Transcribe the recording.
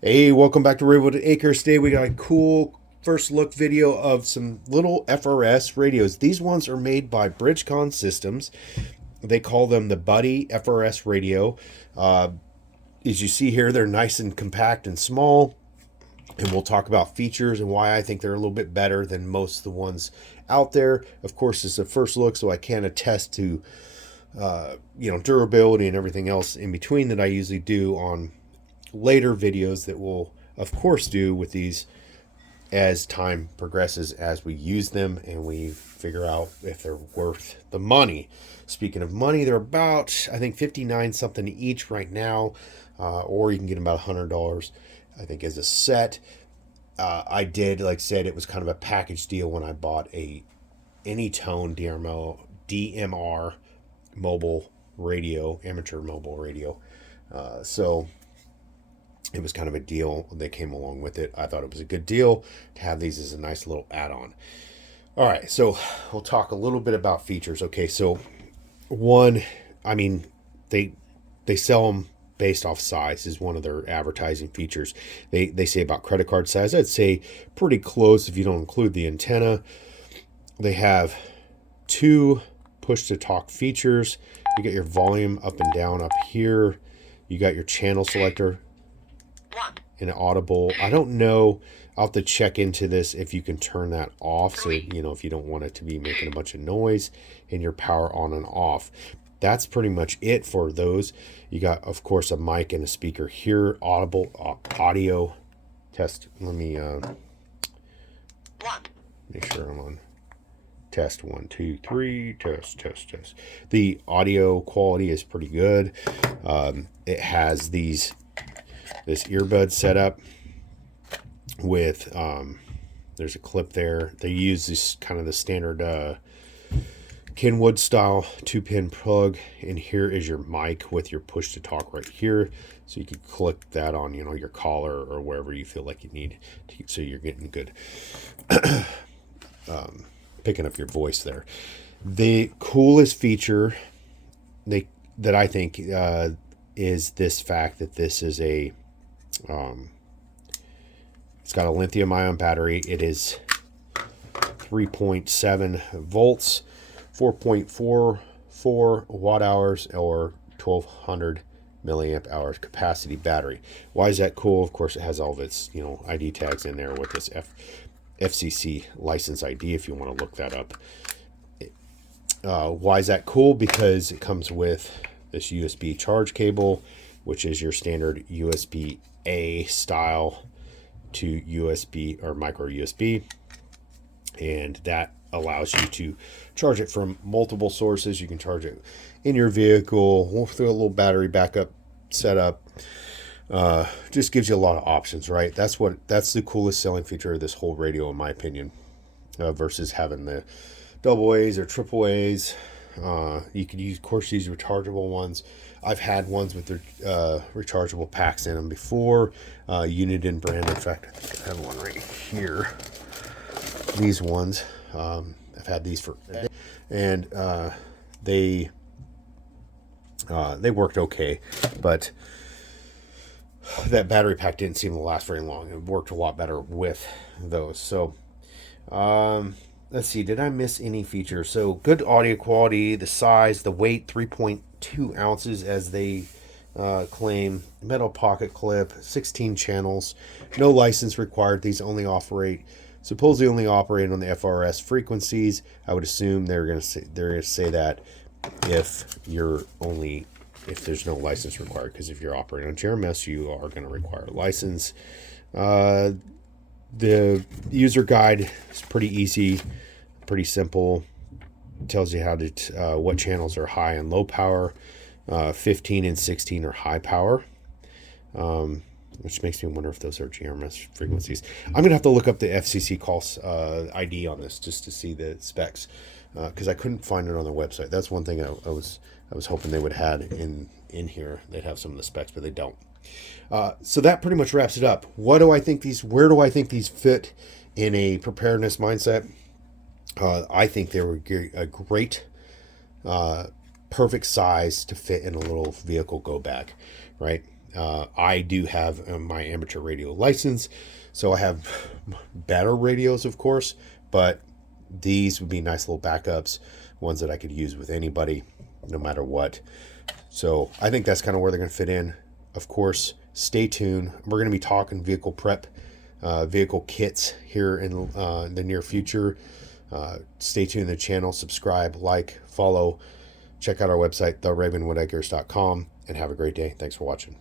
Hey, welcome back to Redwood Acres. Today we got a cool first look video of some little FRS radios. These ones are made by Bridgecon Systems. They call them the Buddy FRS radio. Uh, as you see here, they're nice and compact and small. And we'll talk about features and why I think they're a little bit better than most of the ones out there. Of course, it's a first look, so I can't attest to durability and everything else in between that I usually do on later videos that we'll of course do with these as time progresses, as we use them and we figure out if they're worth the money. Speaking of money, they're about, I think, 59 something each right now, or you can get them about $100, I think, as a set. I did, like I said, it was kind of a package deal when I bought a Anytone DMR mobile radio, amateur mobile radio. So it was kind of a deal that came along with it. I thought it was a good deal to have these as a nice little add-on. All right, so we'll talk a little bit about features. Okay, so one, I mean, they sell them based off size is one of their advertising features. They say about credit card size. I'd say pretty close if you don't include the antenna. They have two push-to-talk features. You get your volume up and down up here. You got your channel selector and audible. I don't know. I'll have to check into this if you can turn that off. So, if you don't want it to be making a bunch of noise, and your power on and off. That's pretty much it for those. You got, of course, a mic and a speaker here. Audible audio test. Let me make sure I'm on test 1, 2, 3. Test. The audio quality is pretty good. It has this earbud setup with there's a clip there. They use this kind of the standard Kenwood style 2-pin plug, and here is your mic with your push to talk right here, so you could click that on your collar or wherever you feel like you need to, so you're getting good picking up your voice there. The coolest feature that I think is this fact that this is a it's got a lithium ion battery. It is 3.7 volts, 4.44 watt hours, or 1200 milliamp hours capacity battery. Why is that cool? Of course, it has all of its ID tags in there with this FCC license ID if you want to look that up. Why is that cool? Because it comes with this USB charge cable, which is your standard USB A style to USB or micro USB, and that allows you to charge it from multiple sources. You can charge it in your vehicle through a little battery backup setup. Just gives you a lot of options, right? That's the coolest selling feature of this whole radio, in my opinion, versus having the double A's or triple A's. You could use, of course, these rechargeable ones. I've had ones with their rechargeable packs in them before. Uniden brand. In fact, I think I have one right here. These ones. I've had these for, and they worked okay, but that battery pack didn't seem to last very long. It worked a lot better with those. So, let's see. Did I miss any features? So, good audio quality, the size, the weight, 3.2 ounces as they claim. Metal pocket clip, 16 channels, no license required. These supposedly only operate on the FRS frequencies. I would assume they're going to say that if there's no license required, because if you're operating on GRMS, you are going to require a license. The user guide is pretty easy, pretty simple. It tells you how to what channels are high and low power. 15 and 16 are high power, which makes me wonder if those are GRMS frequencies. I'm going to have to look up the FCC call ID on this just to see the specs, because I couldn't find it on their website. That's one thing I was hoping they would have in here. They'd have some of the specs, but they don't. So that pretty much wraps it up. Where do I think these fit in a preparedness mindset? I think they were a great, perfect size to fit in a little vehicle go bag, right? I do have my amateur radio license, so I have better radios, of course, but these would be nice little backups, ones that I could use with anybody, no matter what. So I think that's kind of where they're going to fit in. Of course, stay tuned. We're going to be talking vehicle prep, vehicle kits here in the near future. Stay tuned to the channel, subscribe, like, follow. Check out our website, theravenwoodacres.com, and have a great day. Thanks for watching.